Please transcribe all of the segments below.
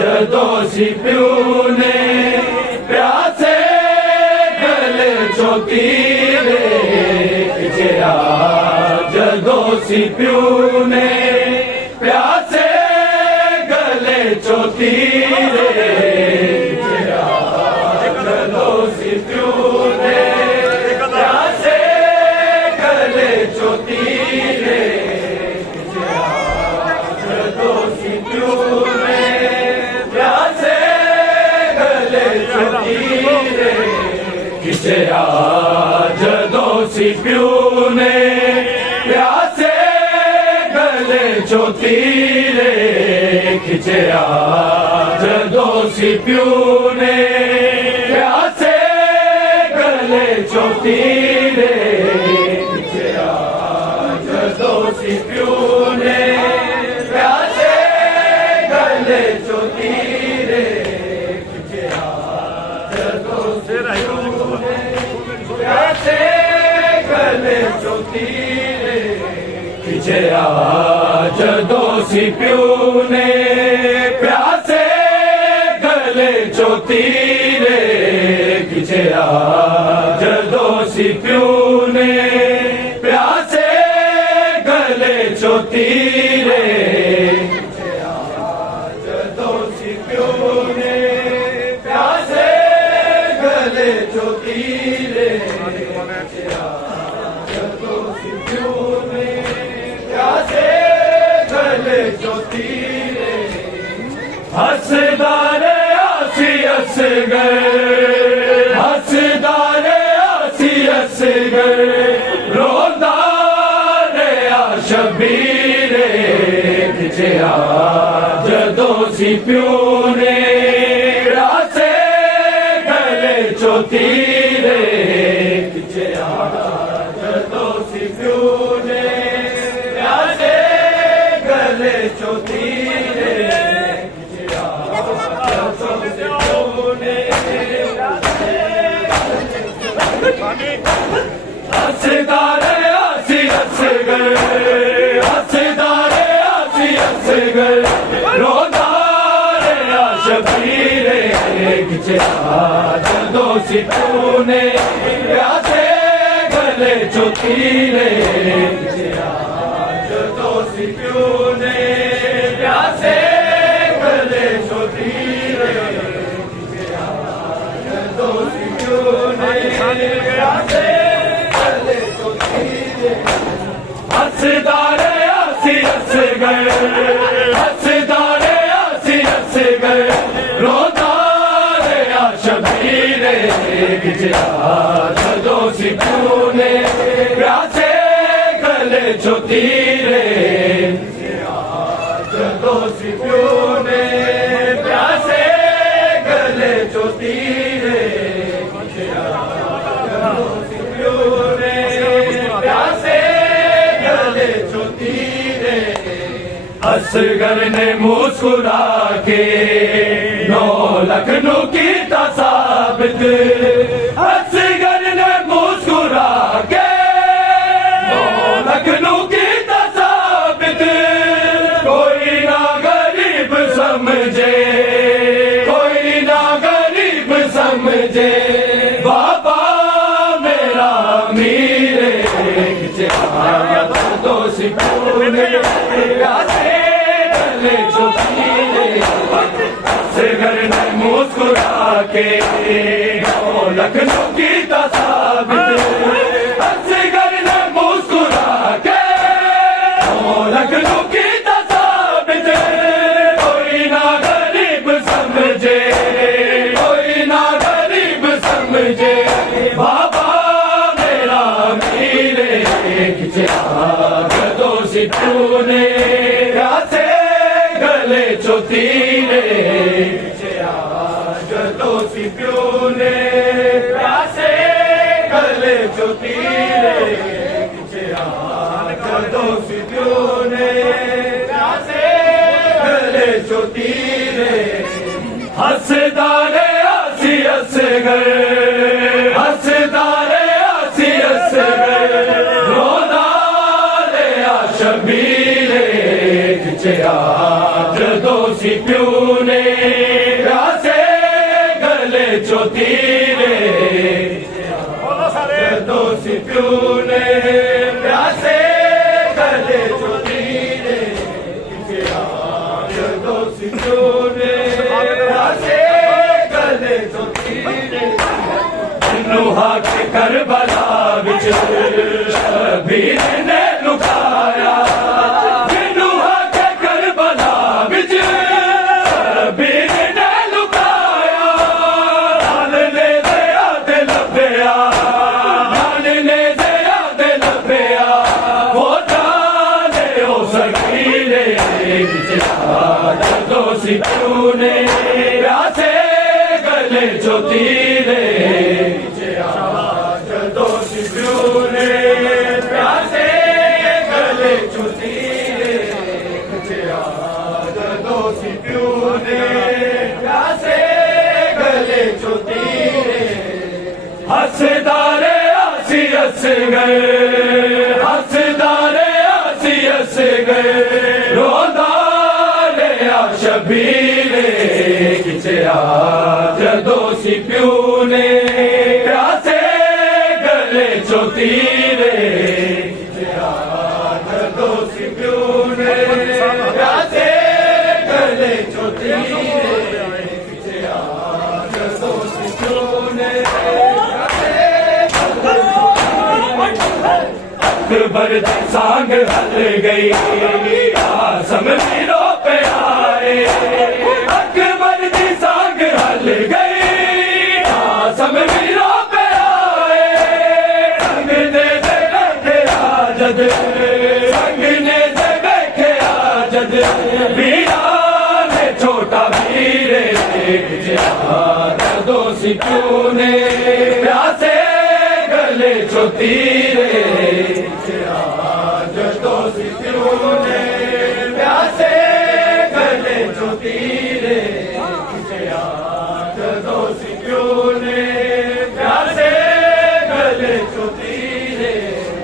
जदों सी प्यू ने प्यासे गले चोती रे खिचया जदों सी प्यू ने प्यासे गले चोती रे खिचया जदों सी प्यू ने प्यासे गले चोती रे खिचया जदों सी प्यू ने प्यासे गले चोती रे खिचया जदों सी प्यू ने प्यासे गले चोती रे खिचया जदों सी प्यू ने प्यासे गले चोती रे खिचया जदों सी प्यू ने प्यासे गले चोती रे खिचया जदों सी प्यू ने प्यासे गले चोती रे खिचया जदों सी प्यू ने प्यासे गले चोती रे खिचया जदों सी प्यू ने प्यासे गले चोती रे खिचया जदों सी प्यू ने प्यासे गले चोती रे खिचया जदों सी प्यू ने प्यासे गले चोती रे हसदारे आसी हस गए हसदारे आसी हस गए रोंदा रे शबीरे खिचया जदों सी प्यू ने प्यासे गले चोती रे खिचया जदों सी प्यू ने प्यासे गले चोती रे खिचया जदों सी प्यू ने हसदारे आसी हस गए हसदारे आसी हस गए रोंदा रे शबीरे खिचया जदों सी प्यू ने प्यासे गले चोती रे खिचया जदों सी प्यू ने प्यासे गले चोती रे खिचया जदों सी प्यू ने प्यासे गले चोती रे हसदारे आसी हस गए हसदारे आसी हस गए रोंदा रे शबीरे खिचया जदों सी प्यू ने प्यासे गले चोती रे खिचया जदों सी प्यू ने प्यासे गले चोती रे खिचया जदों सी प्यू ने प्यासे गले चोती रे असगर ने मुस्कुरा के 9 लाख नू कीता साबित असगर ने मुस्कुरा के 9 लाख नू कीता साबित कोई ना गरीब समझे कोई ना गरीब समझे बाबा मेरा मीरे खिचया जदों सी प्यू ने प्यासे गले चोती रे असगर ने मुस्कुरा के 9 लाख नू कीता साबित असगर ने मुस्कुरा के 9 लाख नू कीता साबित कोई ना गरीब समझे कोई ना गरीब समझे बाबा मेरा मीरे खिचया जदों सी प्यू ने प्यासे गले चोती रे खिचया जदों सी प्यू ने प्यासे गले चोती रे खिचया जदों सी प्यू ने प्यासे गले चोती रे हसदारे आसी हस गए हसदारे आसी असगर रोंदा लिया शबीरे खिचया जदों सी प्यू ने प्यासे गले चो तीरे जदों सी प्यू ने प्यासे गले चो तीरे खिचया जदों सी प्यू ने प्यासे गले चो तीरे नुहा के करबला विच शबीर ने लुकाया नुहा के करबला विच शबीर ने लुकाया लाल ने दया ते लभया लाल ने दया ते लभया वो जाने ओ सकीले जदों सी प्यू ने प्यासे गले चो तीरे जदों सी प्यू ने प्यासे गले चो तीरे जदों सी प्यू ने प्यासे गले चो तीरे हसदारे आसी हस गए हसदारे आसी हस गए रोंदा लिया शबीरे खिचया जदों सी प्यू ने प्यासे गले चो तीरे खिचया जदों सी प्यू ने प्यासे गले चो तीरे खिचया जदों सी प्यू ने अकबर दी सांग हल गई आसम वीरों पे आए अकबर दी सांग हल गई आसम वीरों पे आए संग ने देखे आजद संग ने देखे आजद वीरा ने छोटा वीरे जदों सी प्यू ने प्यासे गले चो तीरे जदों सी प्यू ने प्यासे गले चो तीरे जदों सी प्यू ने प्यासे गले चो तीरे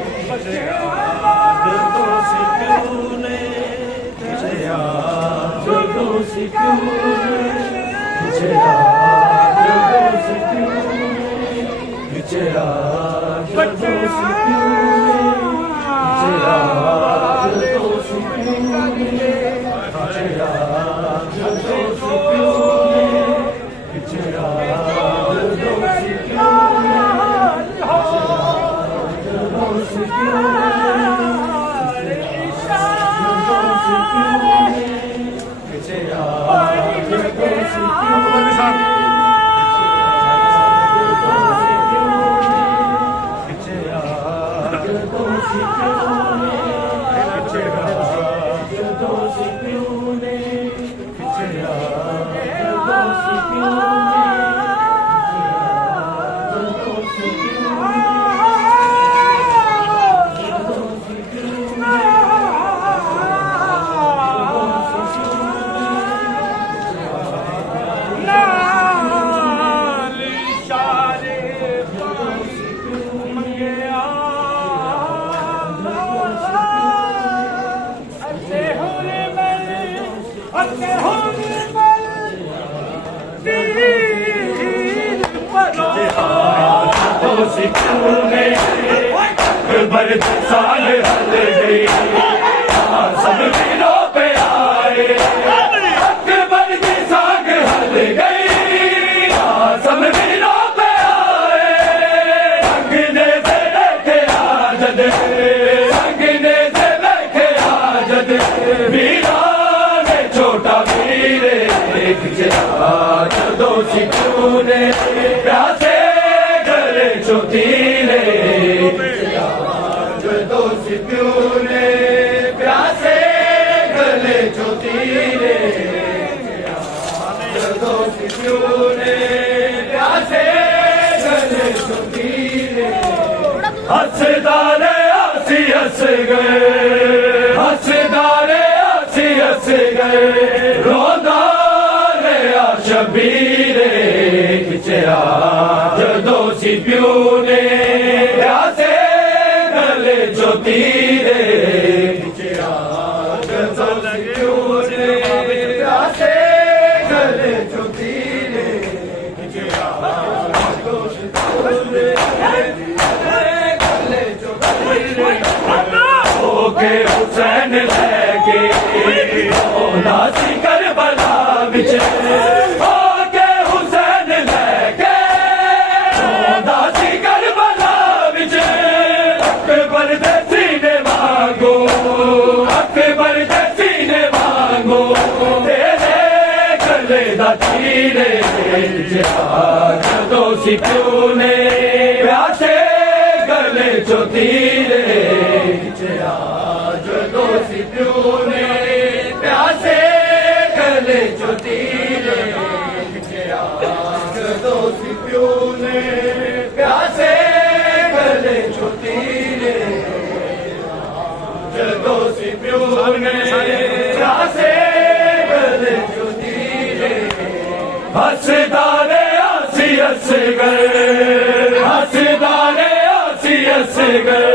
जदों सी प्यू ने जदों सी प्यू ने जदों सी प्यू ने जदों सी प्यू अकबर साल हल गई सब वीरों पे आए अकबर की सांग हल गई सब वीरों पे आए संग ने से देखे आजद संग ने से देखे आजद वीरा ने छोटा वीरे जदों सी प्यू ने प्यासे गले चो तीरे जदों सी प्यू ने प्यासे गले चो तीरे जदों सी प्यू ने प्यासे गले चो तीरे हसदारे आसी हस गए हसदारे आसी हस गए रोंदा लिया शबीरे खिचया सी प्यू ने प्यासे गले जो तीरे खिंचया जदों सी प्यू ने प्यासे गले जो तीरे खिंचया जदों सी प्यू ने गले जो तीरे ओके हुसैन लेके ओना सी करबला विच ओके हुसैन लेके ओना सी करबला विच अकबर दे सीने वांगू अकबर दे सीने वांगू तेरे गले दा तीरे जदों सी प्यू ने प्यासे गले चो तीरे जदों सी प्यू ने प्यासे गले चो तीरे जदों सी प्यू ने प्यासे गले चो तीरे जदों सी प्यू ने प्यासे गले चो तीरे हसदारे आसी असगर हसदारे आसी असगर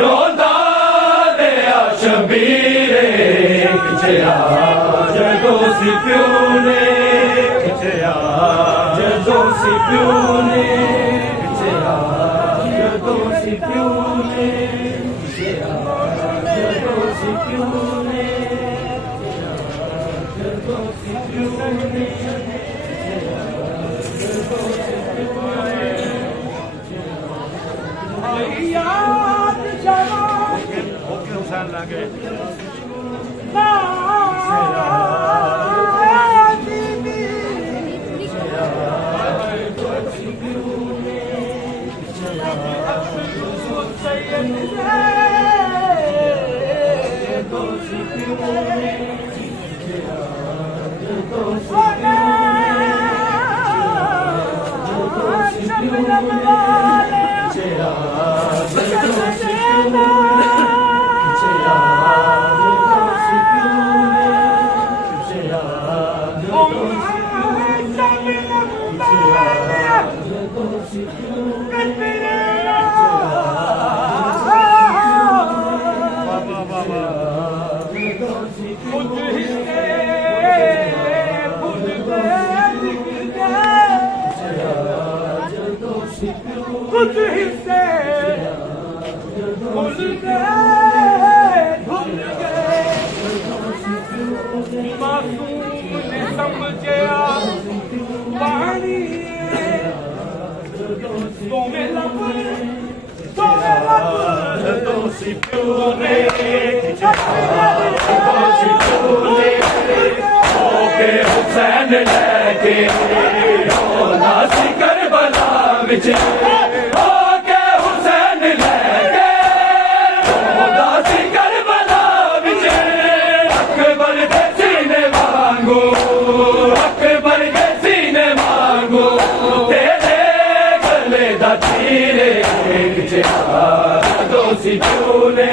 रोंदा शबीरे खिंचया जदों सी प्यू ने खिंचया जदों सी प्यू ने खिंचया जदों सी प्यू ने खिंचया जदों सी प्यू ने जदों सी प्यू ने याद जवा लागे कुछ हिस्से भूल गए मासूम ने समझया पानी तो में लब जदों सी प्यू ने जदों सी प्यू ने ओके हुसैन लेके ओना सी करबला विच ओके हुसैन लेके ओना सी करबला विच अकबर दे सीने वांगू अकबर दे सीने वांगू तेरे गले दा तीरे खिंचया जदों सी प्यू ने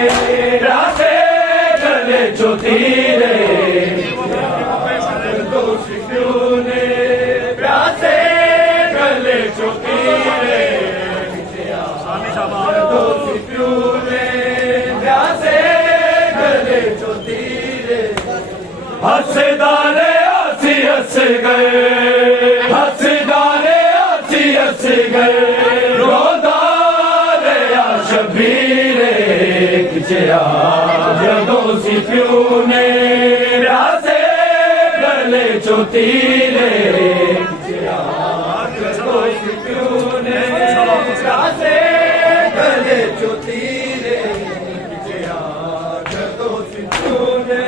प्यासे गले चो तीरे जदों सी प्यू ने प्यासे गले चो तीरे जदों सी प्यू ने प्यासे गले चो तीरे हसदारे आसी असगर हसदारे आसी असगर रोंदा रहा शबीरे खिंचया जदों सी प्यू ने प्यासे गले चो तीरे खिंचया जदों सी प्यू ने प्यासे गले चो तीरे खिंचया जदों सी प्यू ने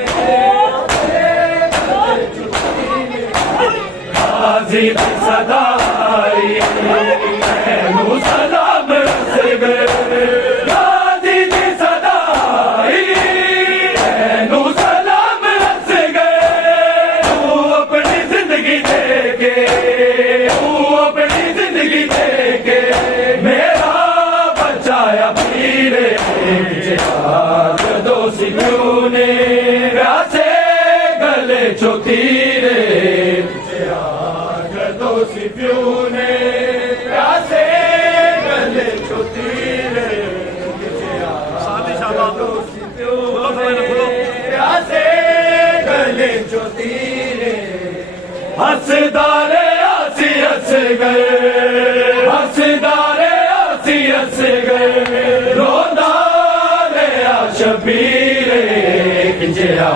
गाजी दी सदाई मैनू सलाम असगर गाजी दी सदाई मैनू सलाम असगर तू अपनी जिंदगी दे के तू अपनी जिंदगी दे हसदारे आसी हस गए हसदारे आसी हस गए रोंदा रहा शबीरे खिंचया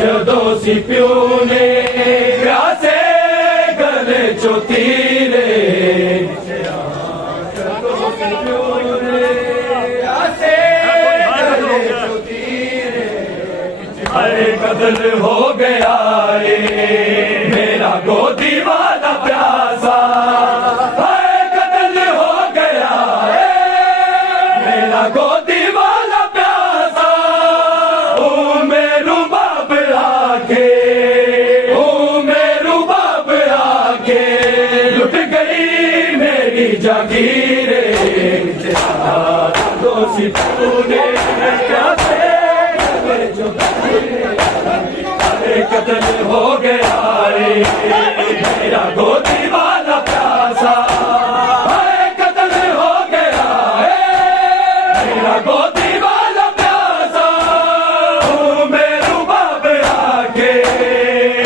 जदों सी प्यो ने प्यासे गले चो तीरे जदों सी प्यो ने प्यासे गले चो तीरे अरे कदल हो गया मेरा गोदी वाला प्यासा अरे कदल हो गया मेरा गोदी वाला प्यासा ओ मेरू बाप आके ओ मेरू बाप आके लुट गई मेरी जागीरे दोषी तूने प्यासे जो कत्ल हो गया मेरा गोदी वाला प्यासा कत्ल हो गया मेरा गोदी वाला प्यासा ओ मेरू बाप आके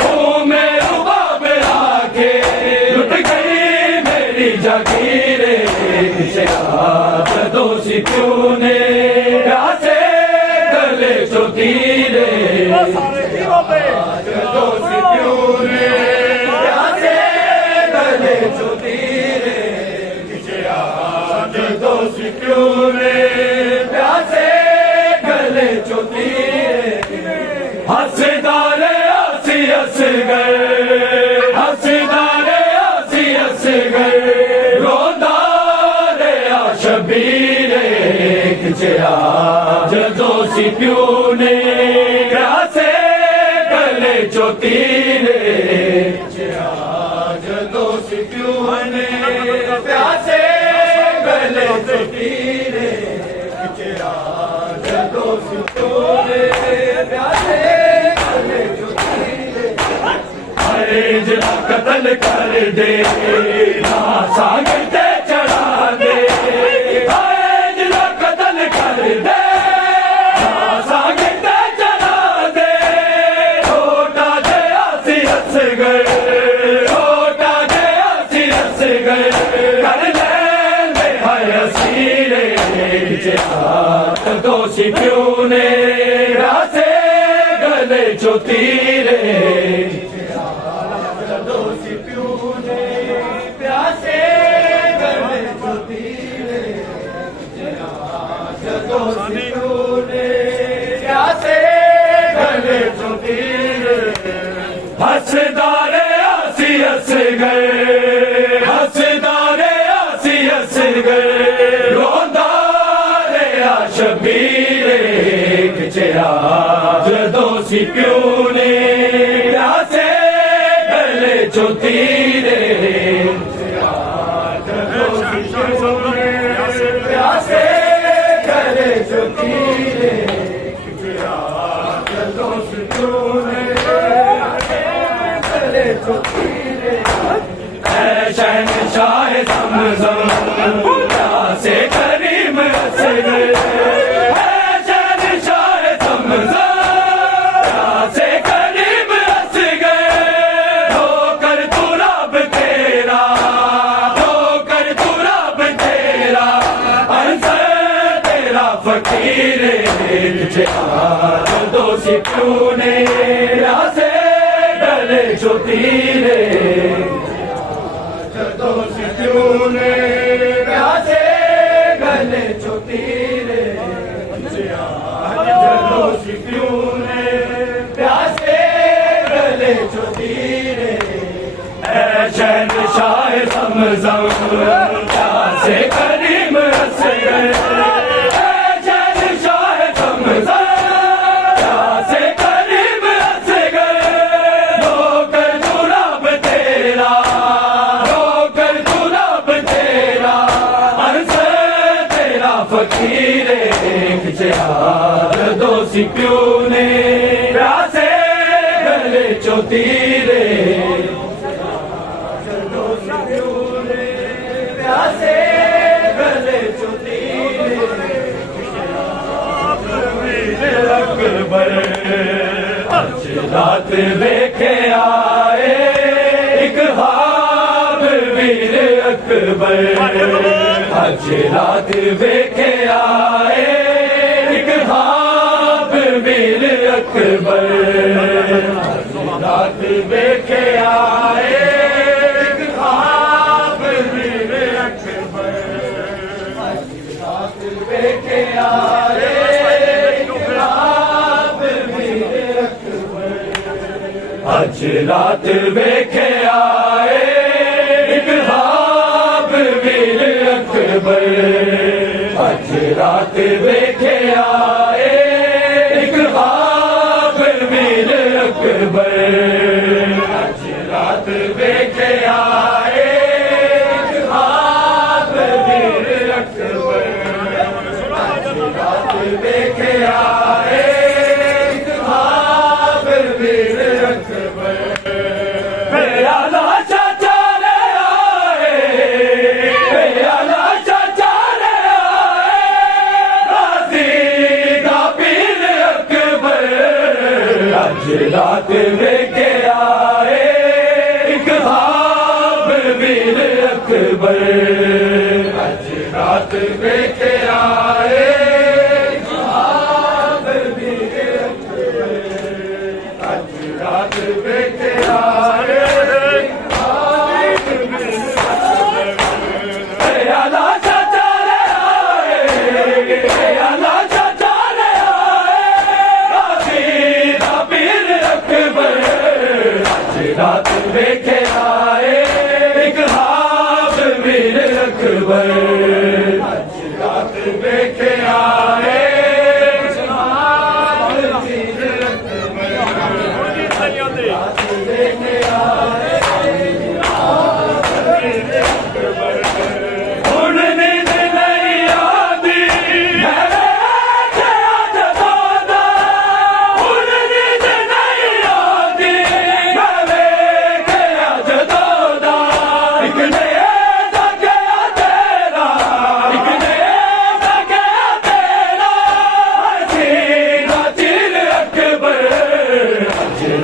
ओ मेरू बाप आके लुट गई मेरी जागीरे दोषी क्यों ने प्यासे गले चो तीरे दोषी क्यों ने प्यासे गले चो तीरे दोषी क्यों ने प्यासे गले चो तीरे हसदारे आसी हस गए हसदारे आसी हस गए रोंदा रहा शबीरे खिंचया जदों सी प्यो ने प्यासे गले चो तीरे जदों सी प्यो ने प्यासे गले चो तीरे जदों सी प्यो ने प्यासे गले चो तीरे अरे जरा कत्ल कर दे ना सागर ते चढ़ा दे जरा कत्ल कर दे दोषी क्यों ने प्यासे गले चो तीरे दोषी क्यों ने प्यासे गले चो तीरे दोषी क्यों ने प्यासे गले चो तीरे हसदारे आसी हस गए हसदारे आसी हस गए रोंदा रहा शबीरे खिंचया जदों सी प्यो ने प्यासे गले चो तीरे जदों सी प्यो ने प्यासे गले चो तीरे जदों सी प्यो ने गले चो तीरे शहनशाह ज़मज़म प्यासे करीम हस गए शहनशाह ज़मज़म प्यासे करीम हस गए ठोकर तू रब तेरा ठोकर तू रब तेरा अंसर तेरा फकीरे दोषी क्यों ने प्यासे गले चो तीरे दोषी क्यों ने प्यासे गले चो तीरे दोषी क्यों ने प्यासे गले चो तीरे शहनशाह ज़मज़म प्यासे करीम हस गए शहनशाह ज़मज़म प्यासे करीम हस गए ठोकर तू रब तेरा फकीरे खिंचया दोषी क्यों ने प्यासे गले चो तीरे दोषी क्यों ने प्यासे गले चो तीरे अकबर रात देखे आए अकबर अज रात वेखे आए एक ख्वाब वीर अकबर रात वेखे आए एक ख्वाब वीर अकबर रात वेखे आए एक ख्वाब वीर अकबर अज रात वेखे आए एक ख्वाब वीर अकबर अज रात वेखे आए एक ख्वाब वीर अकबर अज रात वेखे आए एक ख्वाब वीर अकबर अज रात वेखे आए एक ख्वाब वीर अकबर मेरा लाशा चारे आए मेरा लाशा चारे आए गाजी दा पीर अकबर अज रात वेखे आए एक ख्वाब वीर अकबर अज रात वेखे आए एक ख्वाब वीर अकबर अज रात वेखे आए रात वेखे आए एक ख्वाब वीर अकबर अज रात वेखे आए एक ख्वाब वीर अकबर रात वेखे आए एक ख्वाब वीर अकबर हुण नींद नहीं आती मेरे जदों हुण नींद नहीं आती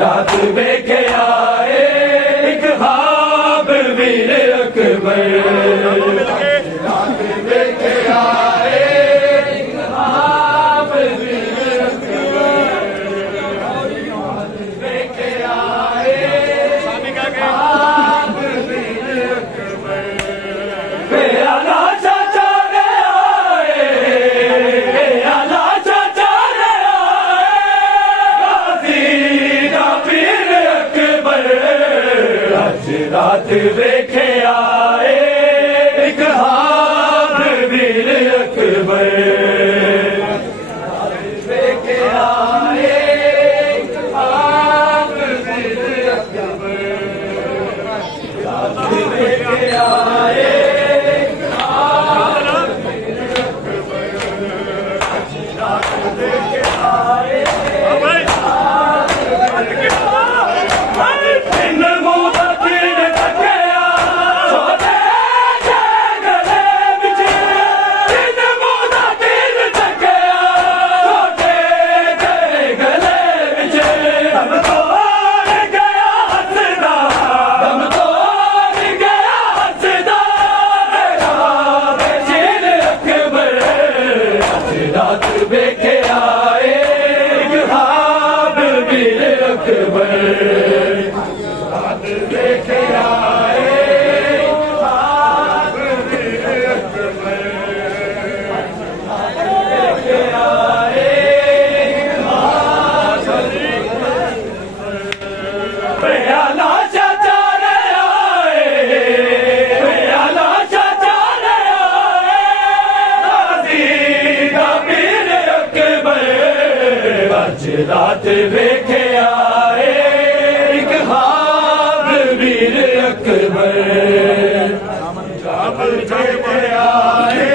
रात वेखे आए एक ख्वाब वीर अकबर रात वेखे आए एक ख्वाब वीर अकबर वेखे आए एक ख्वाब वीर अकबर मेरा लाशा चारे आए मेरा लाशा चारे आए गाजी पीर अकबर अज रात वेखे आए एक ख्वाब वीर अकबर वेखे आए एक ख्वाब वीर अकबर रात वेखे आए एक ख्वाब वीर अकबर अज रात वेखे आए रात वेखे आए एक ख्वाब वीर अकबर रात वेखे आए एक ख्वाब वीर अकबर रात वेखे आए एक ख्वाब वीर अकबर मेरा लाशा चारे आए मेरा लाशा चारे आए गाजी दा पीर अकबर अज रात वेखे आए एक ख्वाब वीर अकबर रात वेखे आए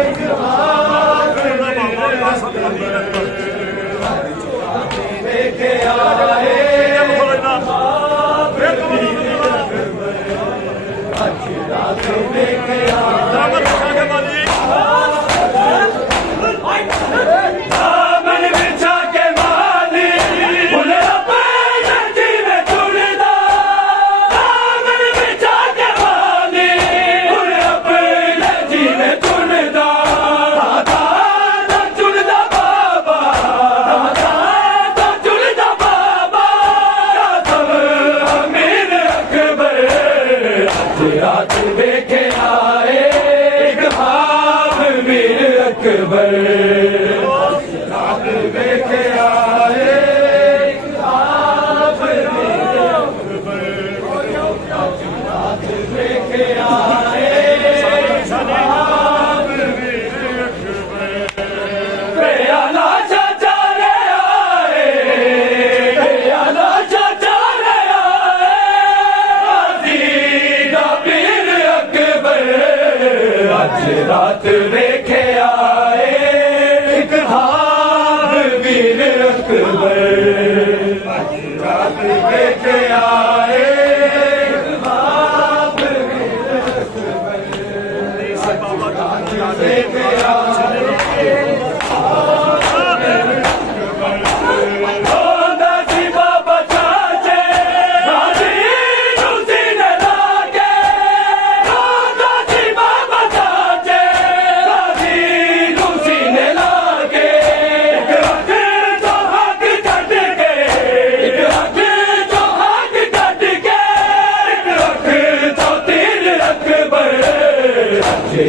एक ख्वाब वीर अकबर रात वेखे आए एक ख्वाब वीर अकबर अज रात वेखे आए दामन बिछा के माली रात देखे आए एक हार वीर अकबर रात देखे आए एक हार वीर अकबर देखे आए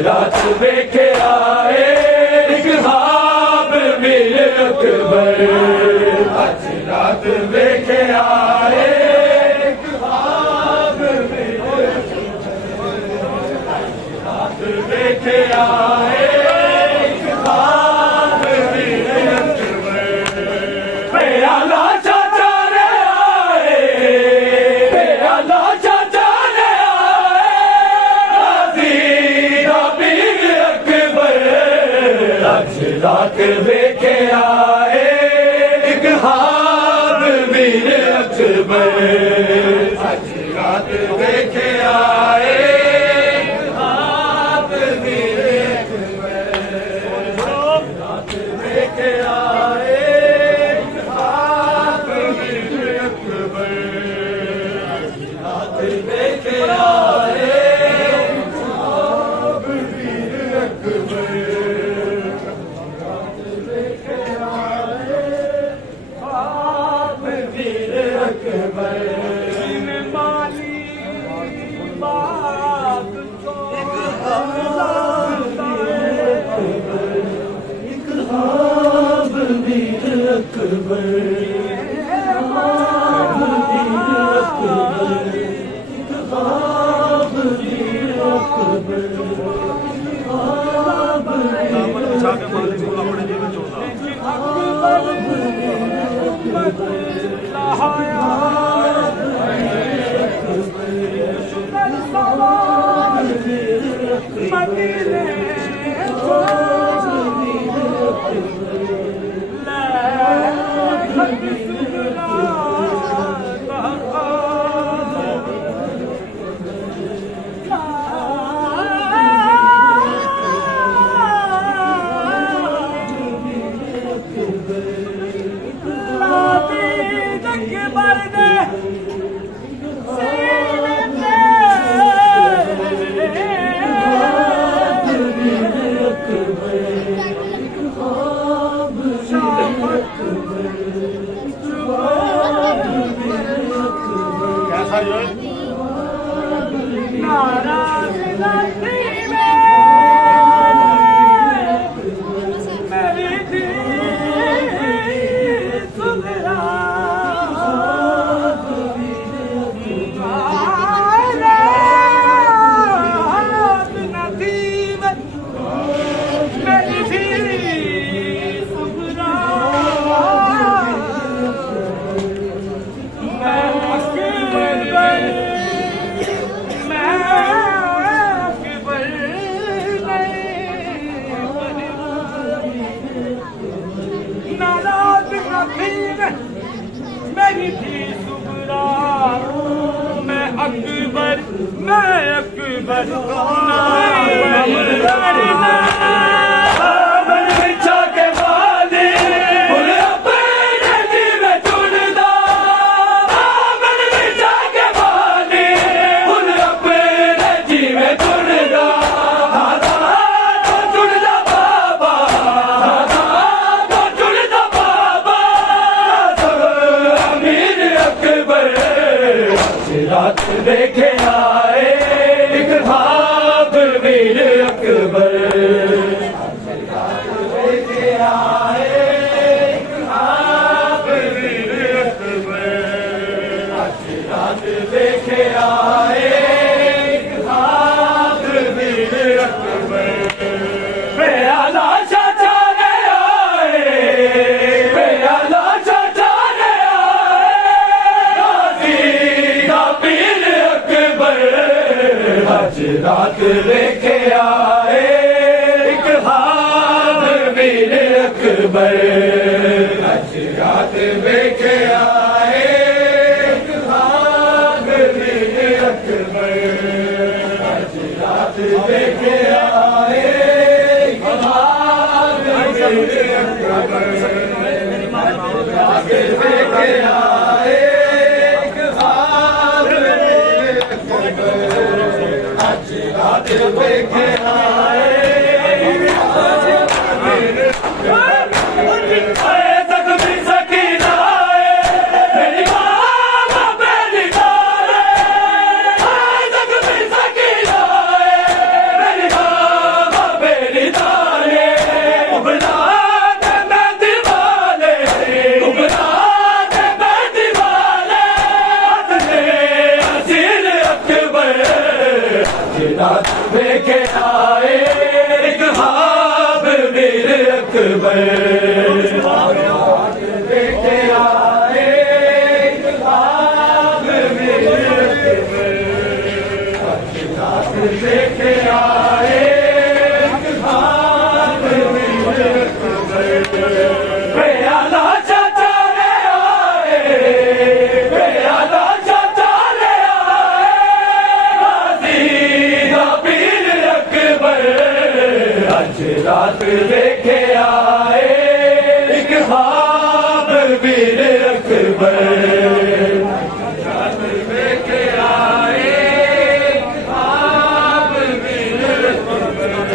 रात देखे आए एक ख्वाब वीर अकबर आज रात देखे आए एक ख्वाब वीर रात देखे आए एक ख्वाब वीर अकबर प्याला चाचा ने आए प्याला चाचा ने रात देखे आए एक हार वीर अकबर आज रात देखे आए एक हार वीर अकबर रात देखे आए एक हार वीर अकबर रात देखे आए एक हार वीर अकबर मेरी थी सुबरा मैं अकबर रात देखे आए एक ख्वाब वीर अकबर रात देखे आए एक ख्वाब वीर अकबर रात देखे आए एक ख्वाब वीर अकबर प्याला चाचा ने आए प्याला चाचा ने आए आज रात लेके आए लेके आए ख्वाब मेरे अकबर प्यासे लेके आए ख्वाब मेरे अकबर आज रात लेके आए लेके आए ख्वाब मेरे अकबर लेके आए ख्वाब मेरे अकबर लेके आए ख्वाब मेरे अकबर प्याला चाचा रे आए प्याला चाचा रे आज रात लेके आए ख्वाब मेरे अकबर रात लेके आए ख्वाब मेरे अकबर रात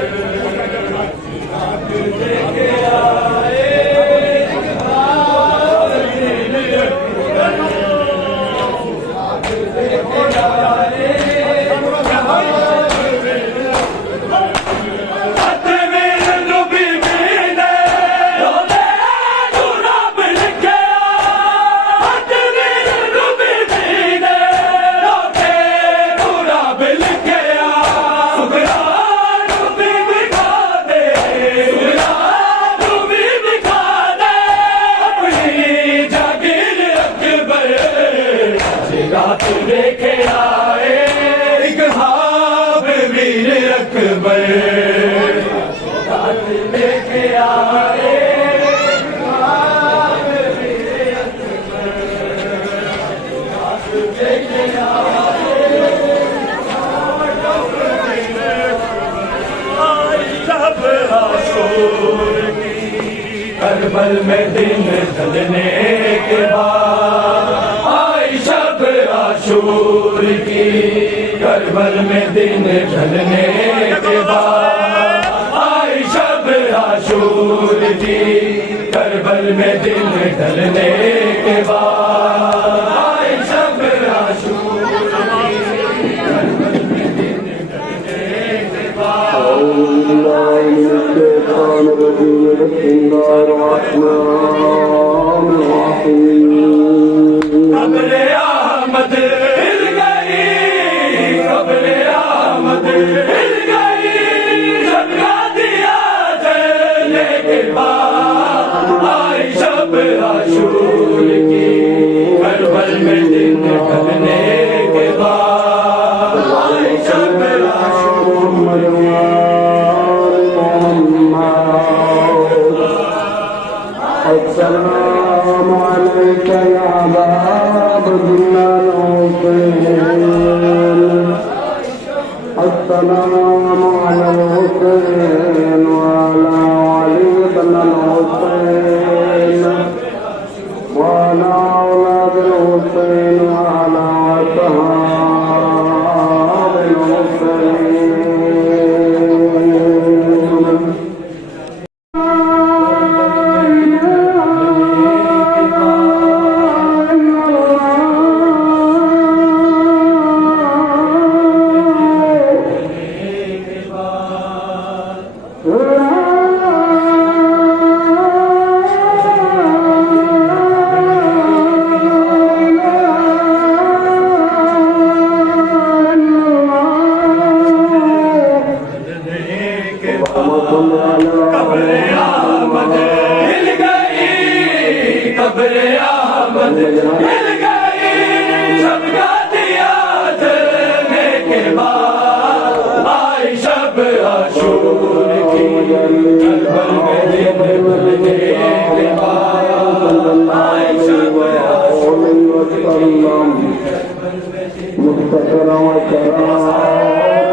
लेके आए ख्वाब मेरे अकबर रात लेके आए रात लेके आए ख्वाब मेरे अकबर रात लेके आए ख्वाब मेरे अकबर रात लेके आए शब आशूर की करबल में दिन ढलने के बाद शब आशूर की करबल में दिन ढलने के बाद आई शब आशूर की करबल में दिन ढलने के बाद आई शब आशूर की करबल में दिन ढलने के कब्र आमद हिल गई कब्र आमद हिल गई झटका दिया जलने के बाद आई शब आशूर की करबल में दिन ढलने के बाद आई शब आशूर अस्सलाम अलैका या अब्दुल्लाह हुसैन अस्सलाम अला हुसैन व अला अली बिन हुसैन व अला औलाद हुसैन व अला असहाब हुसैन कब्र आमद हिल गई झटका दिया जलने के बाद आई शब आशूर की करबल में दिन ढलने के बाद आई शब आशूर मुस्तकरा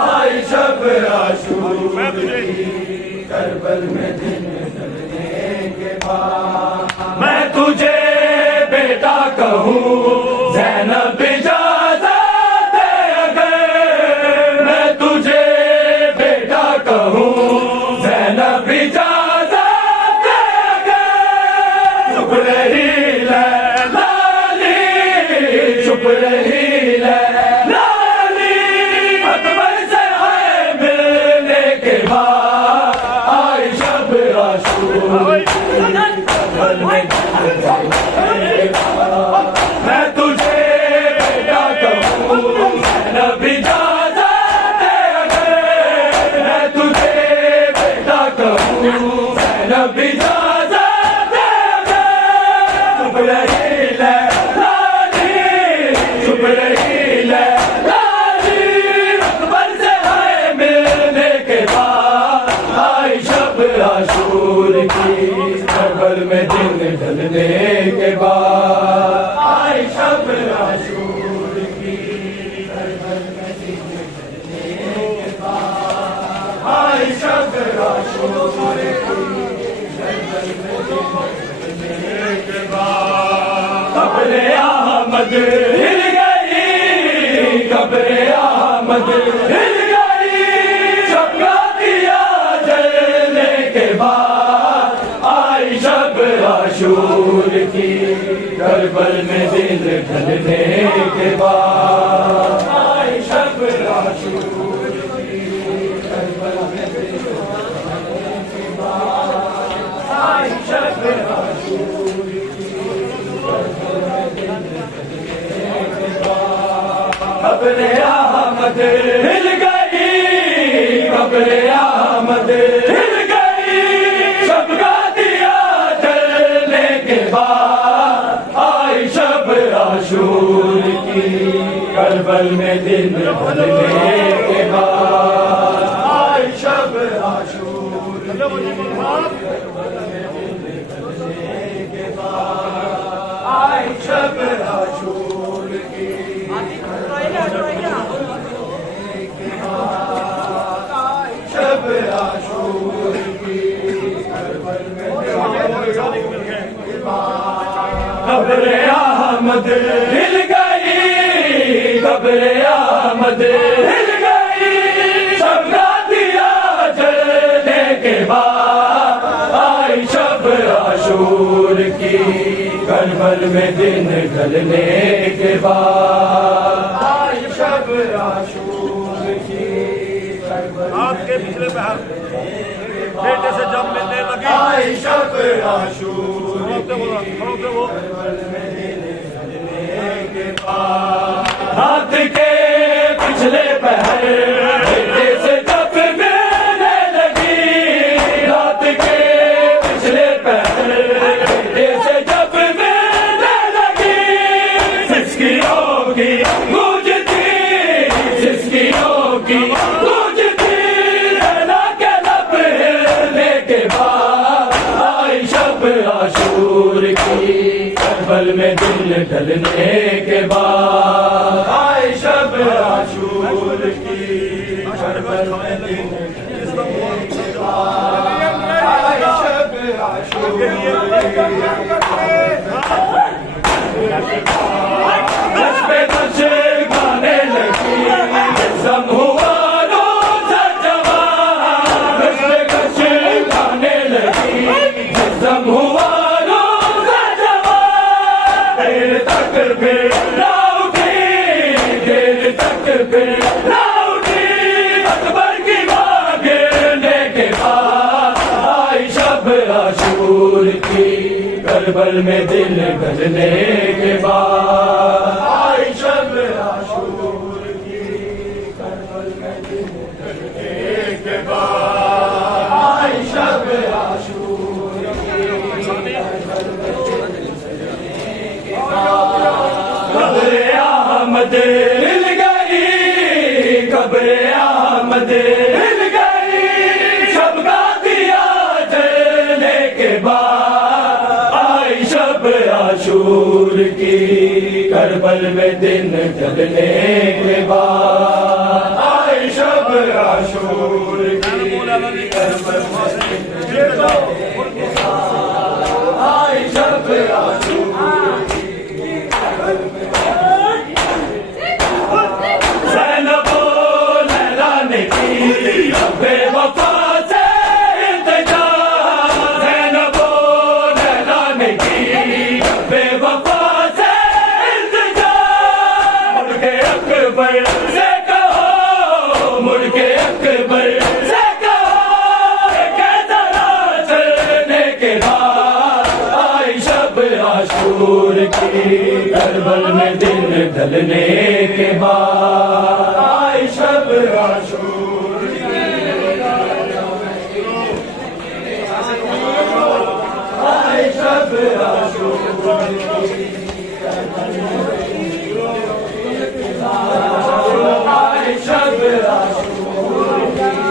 आयशा पे आशूर करबल में दिन ढलने के बाद मैं तुझे बेटा कहूँ ज़ैनब इजाज़त दे अगर मैं तुझे बेटा कहूँ ज़ैनब इजाज़त दे अगर चुप रही लाली चुप रही लाली अकबर से है मिलने के बाद आयशा पे आशूर मैं तुझे बेटा कहूँ ज़ैनब इजाज़त दे अगर मैं तुझे बेटा कहूँ ज़ैनब इजाज़त दे अगर चुप रही लाली चुप रही लाली अकबर से है मिलने के बाद आयशा पे आशूर की करबल में दिन ढलने के बाद आयशा पे आशूर की करबल में दिन ढलने के बाद आयशा पे आशूर की करबल में दिन ढलने के बाद कब्रे अहमद हिल गई कब्रे अहमद हिल गई चमका दिया जलने के बाद आयशा पे आशूर की करबल में दिन ढलने के बाद आयशा पे आशूर की करबल में दिन ढलने के बाद आयशा पे आशूर की करबल में दिन ढलने के बाद कब्रे अहमद हिल गई कब्रे अहमद हिल गई चमका दिया जलने के बाद आयशा पे आशूर की करबल में दिन ढलने के बाद आयशा पे आशूर की करबल में दिन ढलने के बाद आयशा पे आशूर की आयशा पे आशूर की करबल में कब्रे अहमद हिल गई कब्रे अहमद हिल गई चमका दिया जलने के बाद आयशा पे आशूर की करबल में दिन ढलने के बाद आयशा पे आशूर की करबल आपके पिछले पहर बेटे से जब मिलने लगी आयशा पे आशूर वो के बाद हाथ के पिछले पहर बेटे से जब मिलने लगी हाथ के पिछले पहर बेटे से जब मिलने लगी सिसकियों की गूंजती सिसकियों की गूंजती रहना के लब हिलने के बाद आयशा पे आशूर की करबल में दिन ढलने के बाद आयशा पे आशूर की करबल में दिन ढलने के बाद आयशा पे आशूर की बस पे बस गाने लगी जिस्म हुआ रोज़ा जवान बस पे बस गाने लगी जिस्म हुआ रोज़ा जवान देर तक फिर ना उठी देर तक फिर ना उठी अकबर की माँ गिरने के बाद आयशा पे आशूर की करबल में दिन ढलने के बाद आयशा पे आशूर की करबल में दिन ढलने के बाद आयशा पे आशूर की करबल में दिन ढलने के बाद कब्रे अहमद हिल गई कब्रे करबल में दिन ढलने के बाद आई शब आशूर की करबल में दिन ढलने के बाद आई शब आशूर की ज़ैनबो लैला ने की बेवफा से इंतजार ज़ैनबो लैला ने की बेवफा से इंतजार मुड़ के अकबर से कहो मुड़ के अकबर से कहो के जरा चलने के बाद आई शब आशूर की करबल में दिन ढलने के बाद आई शब आशूर की आई शब आशूर की आई शब आशूर की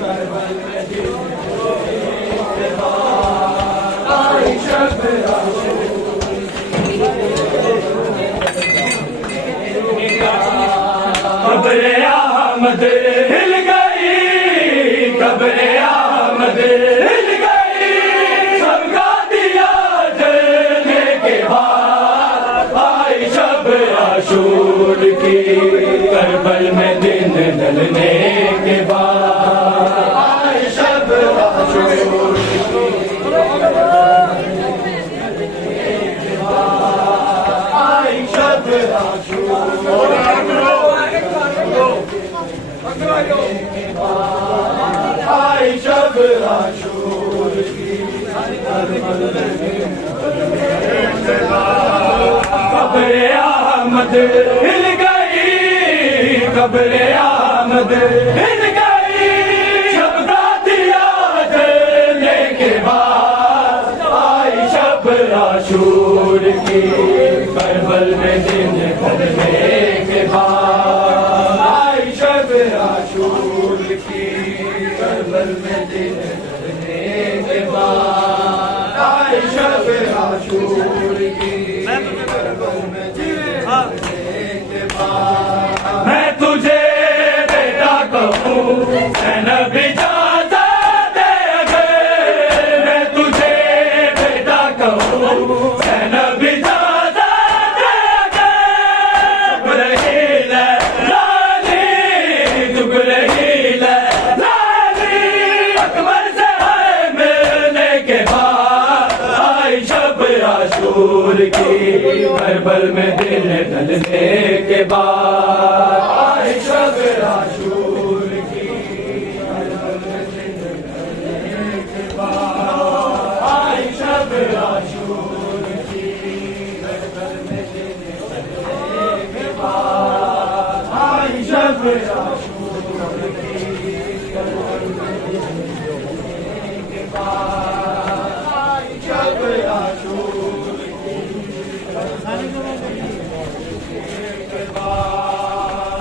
करबल में दिन ढलने के बाद आई शब आशूर कब्र आमद हिल गई कब्र आमद हिल गई सबका दिया जलने के बाद आई शब आशूर की करबल में दिन ढलने के बाद आई शब आशूर की आई शब आशूर आई शब आशूर की कब्र आमद हिल गई कब्र आमद हिल गई शब्दा दिया जलने के बाद आई शब आशूर की करबल में दिन ढलने के बाद आई शब आशूर की करबल में दिन ढलने के बाद आई शब आशूर की करबल में दिन ढलने के बाद मैं तुझे बेटा कहूँ ज़ैनब इजाज़त दे अगर मैं तुझे बेटा कहूँ ज़ैनब इजाज़त दे अगर रही लाली चुप रही लाली अकबर से मिलने के बाद आई शब आशूर की करबल में दिन ढलने के बाद आई शब आशूर की करबल में दिन ढलने के बाद आई शब आशूर की करबल में दिन ढलने के बाद आई शब आशूर की करबल में दिन ढलने के बाद आई शब आशूर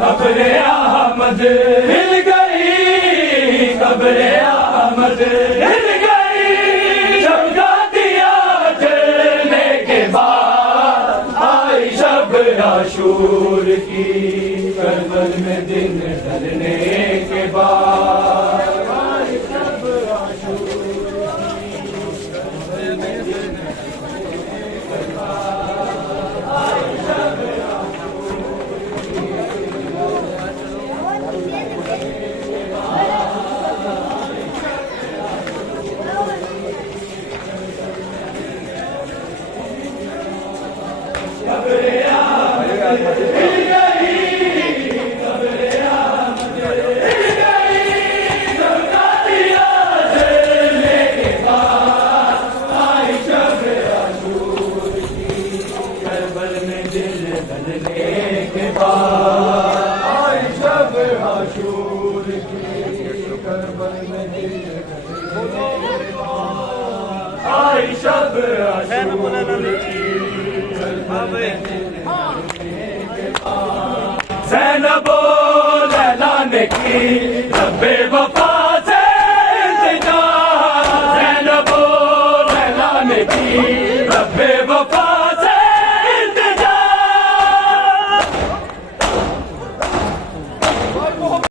कब्र आमद हिल गई कब्र आमद हिल गई सबका दिया जलने के बाद आई शब आशूर की करबल में दिन ढलने के बाद आई शब आशूर करबल में दिन ढलने के बाद आई शब आई शब ज़ैनबो लैला ने की रब्बे